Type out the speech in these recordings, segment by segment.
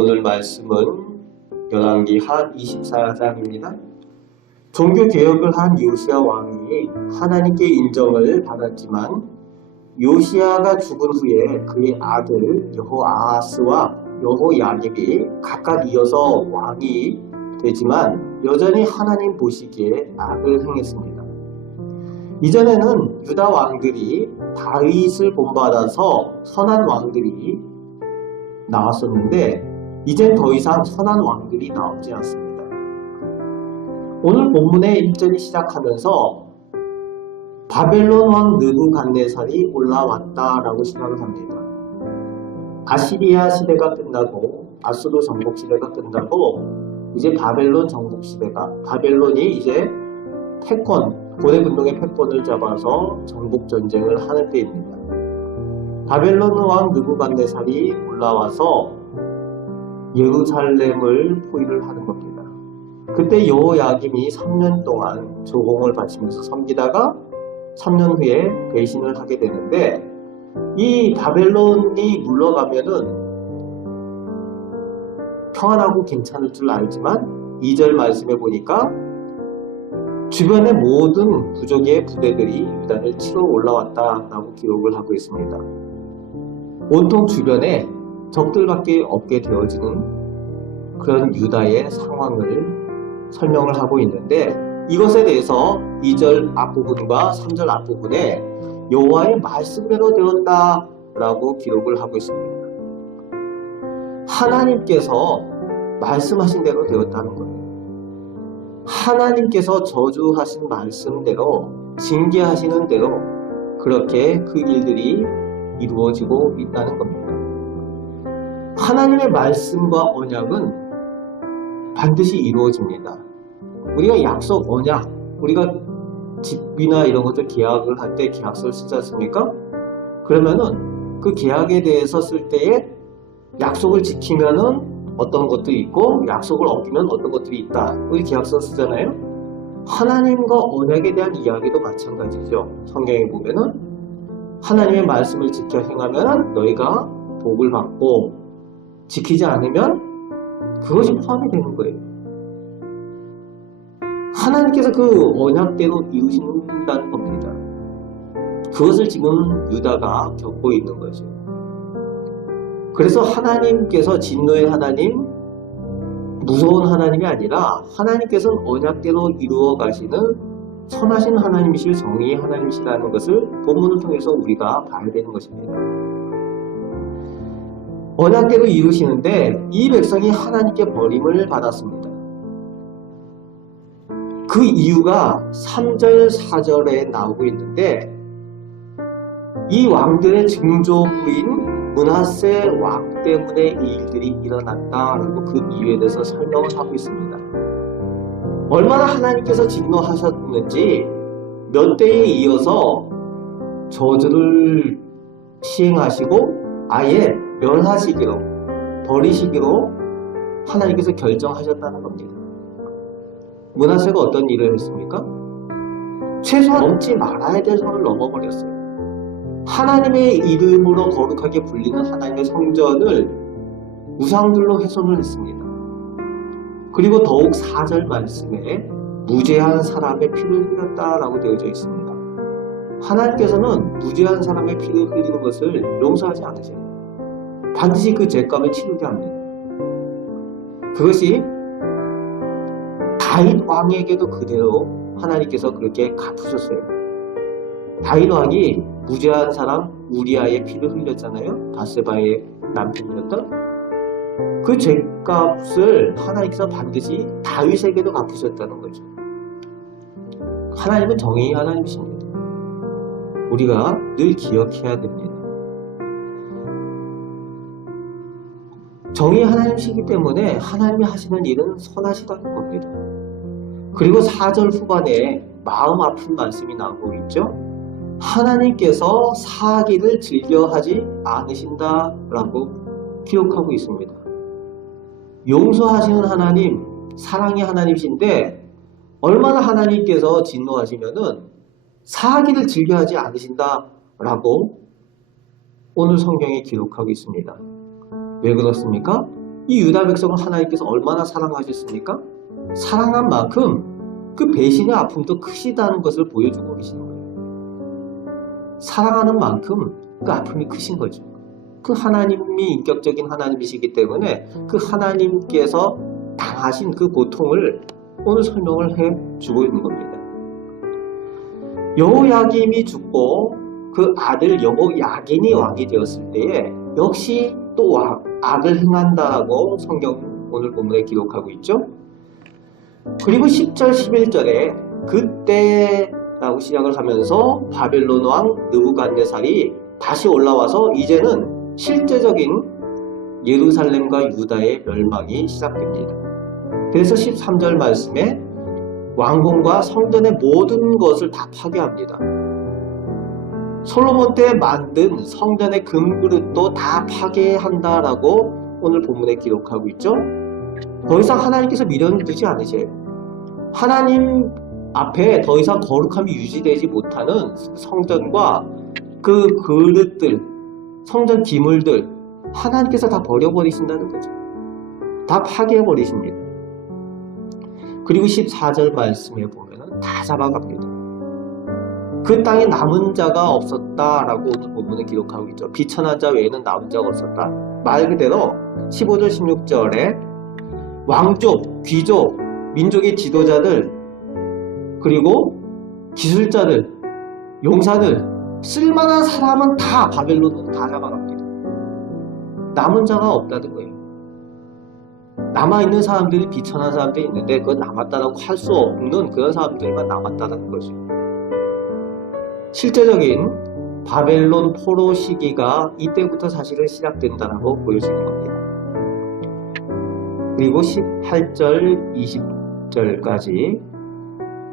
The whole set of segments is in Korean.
오늘 말씀은 열왕기 하 24장입니다. 종교개혁을 한 요시야 왕이 하나님께 인정을 받았지만 요시야가 죽은 후에 그의 아들 여호아하스와 여호야김이 각각 이어서 왕이 되지만 여전히 하나님 보시기에 악을 행했습니다. 이전에는 유다 왕들이 다윗을 본받아서 선한 왕들이 나왔었는데 이젠 더 이상 선한 왕들이 나오지 않습니다. 오늘 본문의 1절이 시작하면서 바벨론 왕 느부갓네살이 올라왔다라고 시작을 합니다. 아시리아 시대가 끝나고 아수르 정복 시대가 끝나고 이제 바벨론 정복 시대가 바벨론이 이제 고대 군동의 패권을 잡아서 정복 전쟁을 하는 때입니다. 바벨론 왕 느부갓네살이 올라와서 예루살렘을 포위를 하는 겁니다. 그때 여호야김이 3년 동안 조공을 바치면서 섬기다가 3년 후에 배신을 하게 되는데 이 바벨론이 물러가면은 평안하고 괜찮을 줄 알지만 2절 말씀에 보니까 주변의 모든 부족의 부대들이 유다를 치러 올라왔다라고 기록을 하고 있습니다. 온통 주변에 적들밖에 없게 되어지는 그런 유다의 상황을 설명을 하고 있는데 이것에 대해서 2절 앞부분과 3절 앞부분에 여호와의 말씀대로 되었다라고 기록을 하고 있습니다. 하나님께서 말씀하신 대로 되었다는 거예요. 하나님께서 저주하신 말씀대로 징계하시는 대로 그렇게 그 일들이 이루어지고 있다는 겁니다. 하나님의 말씀과 언약은 반드시 이루어집니다. 우리가 약속, 언약, 우리가 집이나 이런 것들 계약을 할 때 계약서를 쓰지 않습니까? 그러면은 그 계약에 대해서 쓸 때에 약속을 지키면은 어떤 것들이 있고 약속을 어기면 어떤 것들이 있다. 우리 계약서 쓰잖아요. 하나님과 언약에 대한 이야기도 마찬가지죠. 성경에 보면은 하나님의 말씀을 지켜 행하면 너희가 복을 받고 지키지 않으면 그것이 포함이 되는 거예요. 하나님께서 그 언약대로 이루신다는 겁니다. 그것을 지금 유다가 겪고 있는 거죠. 그래서 하나님께서 진노의 하나님, 무서운 하나님이 아니라 하나님께서는 언약대로 이루어 가시는 선하신 하나님이실 정의의 하나님이시라는 것을 본문을 통해서 우리가 봐야 되는 것입니다. 언약대로 이루시는데 이 백성이 하나님께 버림을 받았습니다. 그 이유가 3절, 4절에 나오고 있는데 이 왕들의 증조부인 므낫세 왕 때문에 이 일들이 일어났다라고 그 이유에 대해서 설명을 하고 있습니다. 얼마나 하나님께서 진노하셨는지 몇 대에 이어서 저주를 시행하시고 아예 멸하시기로 버리시기로 하나님께서 결정하셨다는 겁니다. 므낫세가 어떤 일을 했습니까? 최소한 넘지 말아야 될 선을 넘어버렸어요. 하나님의 이름으로 거룩하게 불리는 하나님의 성전을 우상들로 훼손을 했습니다. 그리고 더욱 4절 말씀에 무죄한 사람의 피를 흘렸다라고 되어져 있습니다. 하나님께서는 무죄한 사람의 피를 흘리는 것을 용서하지 않으세요. 반드시 그 죄값을 치르게 합니다. 그것이 다윗 왕에게도 그대로 하나님께서 그렇게 갚으셨어요. 다윗 왕이 무죄한 사람 우리아의 피를 흘렸잖아요. 바세바의 남편이었던 그 죄값을 하나님께서 반드시 다윗에게도 갚으셨다는 거죠. 하나님은 정의의 하나님이십니다. 우리가 늘 기억해야 됩니다. 정의의 하나님이시기 때문에 하나님이 하시는 일은 선하시다는 겁니다. 그리고 4절 후반에 마음 아픈 말씀이 나오고 있죠. 하나님께서 사기를 즐겨하지 않으신다라고 기록하고 있습니다. 용서하시는 하나님, 사랑의 하나님이신데 얼마나 하나님께서 진노하시면은 사기를 즐겨하지 않으신다라고 오늘 성경에 기록하고 있습니다. 왜 그렇습니까? 이 유다 백성을 하나님께서 얼마나 사랑하셨습니까? 사랑한 만큼 그 배신의 아픔도 크시다는 것을 보여주고 계시는 거예요. 사랑하는 만큼 그 아픔이 크신 거죠. 그 하나님이 인격적인 하나님이시기 때문에 그 하나님께서 당하신 그 고통을 오늘 설명을 해주고 있는 겁니다. 여호야김이 죽고 그 아들 여호야긴이 왕이 되었을 때에 역시 또 악을 행한다라고 성경 오늘 본문에 기록하고 있죠. 그리고 10절 11절에 그때라고 시작을 하면서 바벨론 왕 느부갓네살이 다시 올라와서 이제는 실제적인 예루살렘과 유다의 멸망이 시작됩니다. 그래서 13절 말씀에 왕궁과 성전의 모든 것을 다 파괴합니다. 솔로몬 때 만든 성전의 금그릇도 다 파괴한다라고 오늘 본문에 기록하고 있죠. 더 이상 하나님께서 미련을 두지 않으세요. 하나님 앞에 더 이상 거룩함이 유지되지 못하는 성전과 그 그릇들, 성전 기물들 하나님께서 다 버려버리신다는 거죠. 다 파괴해버리십니다. 그리고 14절 말씀에 보면 다 잡아갑니다. 그 땅에 남은 자가 없었다라고 오늘 본문에 기록하고 있죠. 비천한 자 외에는 남은 자가 없었다. 말 그대로 15절 16절에 왕족, 귀족, 민족의 지도자들, 그리고 기술자들, 용사들, 쓸만한 사람은 다 바벨론으로 다 잡아갑니다. 남은 자가 없다는 거예요. 남아있는 사람들이 비천한 사람들이 있는데 그건 남았다라고 할 수 없는 그런 사람들만 남았다는 거죠. 실제적인 바벨론 포로 시기가 이때부터 사실은 시작된다라고 보여지는 겁니다. 그리고 18절 20절까지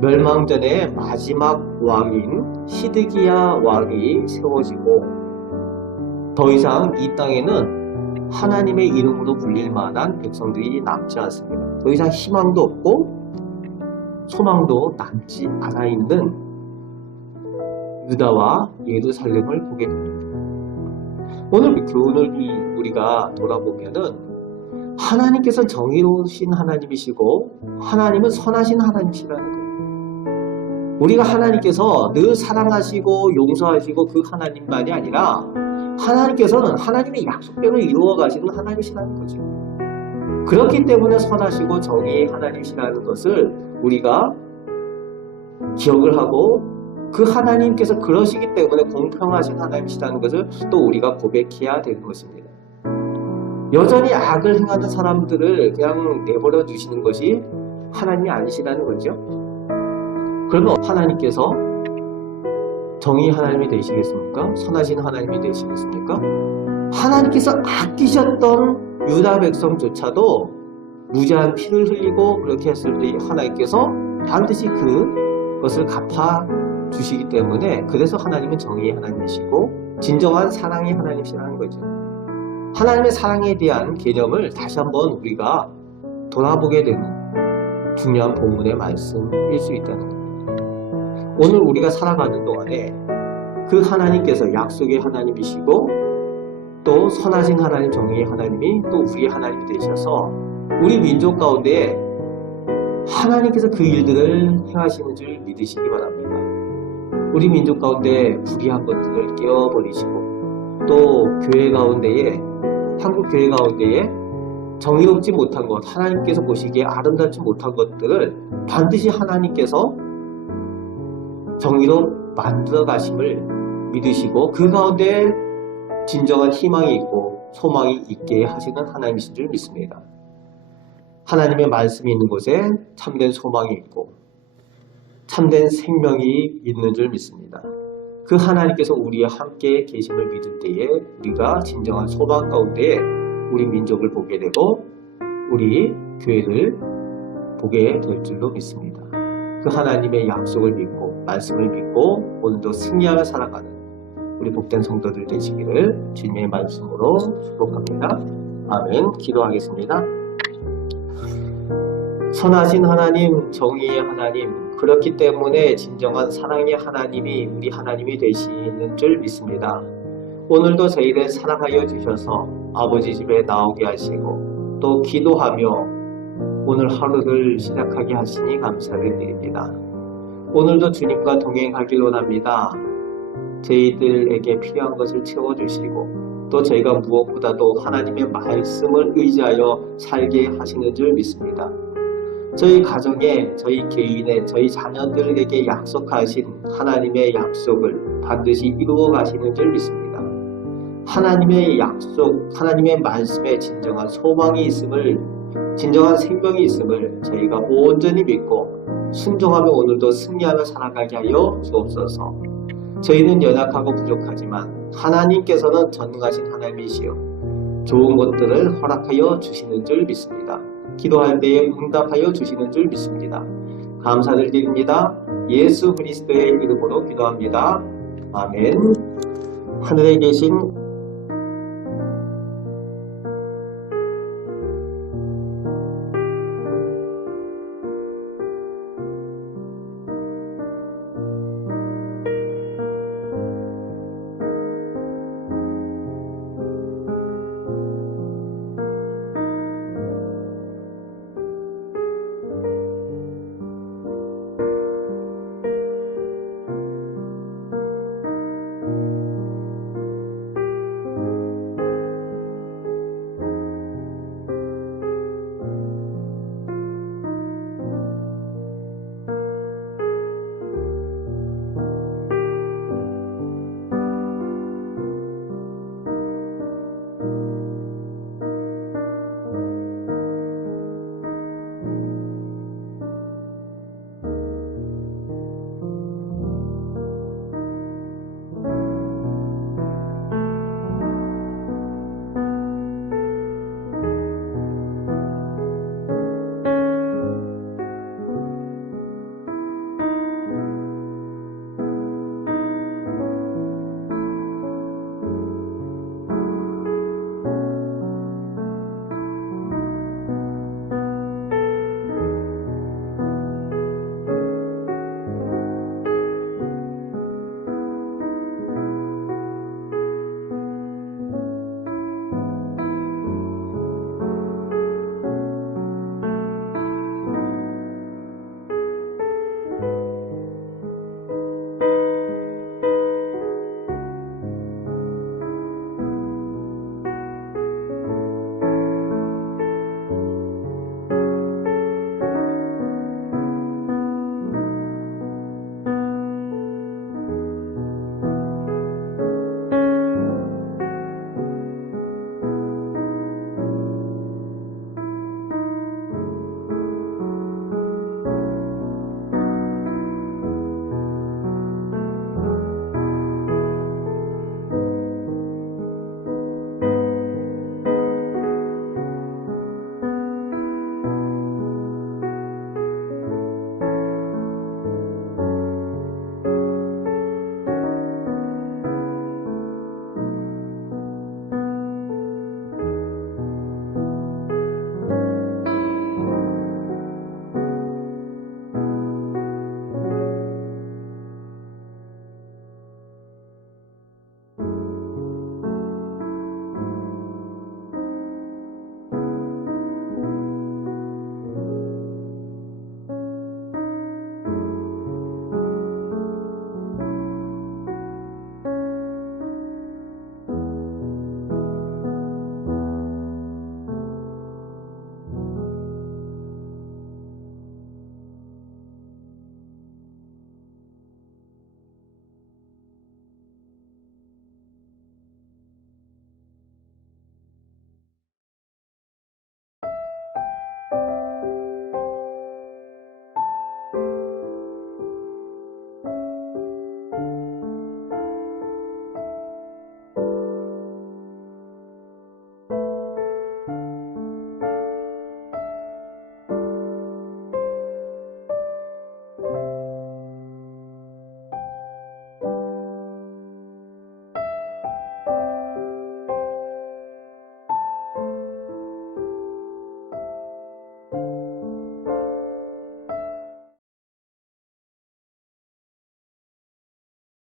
멸망전의 마지막 왕인 시드기야 왕이 세워지고 더 이상 이 땅에는 하나님의 이름으로 불릴 만한 백성들이 남지 않습니다. 더 이상 희망도 없고 소망도 남지 않아 있는 유다와 예루살렘을 보게 됩니다. 오늘 교훈을 우리가 돌아보면은 하나님께서 정의로우신 하나님이시고 하나님은 선하신 하나님이시라는 거예요. 우리가 하나님께서 늘 사랑하시고 용서하시고 그 하나님만이 아니라 하나님께서는 하나님의 약속대로 이루어 가시는 하나님이시라는 거죠. 그렇기 때문에 선하시고 정의의 하나님이시라는 것을 우리가 기억을 하고 그 하나님께서 그러시기 때문에 공평하신 하나님이시라는 것을 또 우리가 고백해야 되는 것입니다. 여전히 악을 행하는 사람들을 그냥 내버려 두시는 것이 하나님이 아니시라는 거죠. 그러면 하나님께서 정의 하나님이 되시겠습니까? 선하신 하나님이 되시겠습니까? 하나님께서 아끼셨던 유다 백성조차도 무죄한 피를 흘리고 그렇게 했을 때 하나님께서 반드시 그것을 갚아 주시기 때문에 그래서 하나님은 정의의 하나님이시고 진정한 사랑의 하나님이시라는 거죠. 하나님의 사랑에 대한 개념을 다시 한번 우리가 돌아보게 되는 중요한 본문의 말씀일 수 있다는 겁니다. 오늘 우리가 살아가는 동안에 그 하나님께서 약속의 하나님이시고 또 선하신 하나님, 정의의 하나님이 또 우리의 하나님이 되셔서 우리 민족 가운데 하나님께서 그 일들을 행하시는 줄 믿으시기 바랍니다. 우리 민족 가운데 불의한 것들을 깨워버리시고 또 교회 가운데에 한국 교회 가운데에 정의롭지 못한 것, 하나님께서 보시기에 아름답지 못한 것들을 반드시 하나님께서 정의로 만들어 가심을 믿으시고 그 가운데 진정한 희망이 있고 소망이 있게 하시는 하나님이신 줄 믿습니다. 하나님의 말씀이 있는 곳에 참된 소망이 있고 참된 생명이 있는 줄 믿습니다. 그 하나님께서 우리와 함께 계심을 믿을 때에 우리가 진정한 소망 가운데 우리 민족을 보게 되고 우리 교회를 보게 될 줄로 믿습니다. 그 하나님의 약속을 믿고 말씀을 믿고 오늘도 승리하며 살아가는 우리 복된 성도들 되시기를 주님의 말씀으로 축복합니다. 아멘. 기도하겠습니다. 선하신 하나님, 정의의 하나님, 그렇기 때문에 진정한 사랑의 하나님이 우리 하나님이 되시는 줄 믿습니다. 오늘도 저희를 사랑하여 주셔서 아버지 집에 나오게 하시고 또 기도하며 오늘 하루를 시작하게 하시니 감사를 드립니다. 오늘도 주님과 동행하길 원합니다. 저희들에게 필요한 것을 채워주시고 또 저희가 무엇보다도 하나님의 말씀을 의지하여 살게 하시는 줄 믿습니다. 저희 가정에, 저희 개인에, 저희 자녀들에게 약속하신 하나님의 약속을 반드시 이루어 가시는 줄 믿습니다. 하나님의 약속, 하나님의 말씀에 진정한 소망이 있음을, 진정한 생명이 있음을 저희가 온전히 믿고 순종하며 오늘도 승리하며 살아가게 하여 주옵소서. 저희는 연약하고 부족하지만 하나님께서는 전능하신 하나님이시여 좋은 것들을 허락하여 주시는 줄 믿습니다. 기도할 때에 응답하여 주시는 줄 믿습니다. 감사를 드립니다. 예수 그리스도의 이름으로 기도합니다. 아멘. 하늘에 계신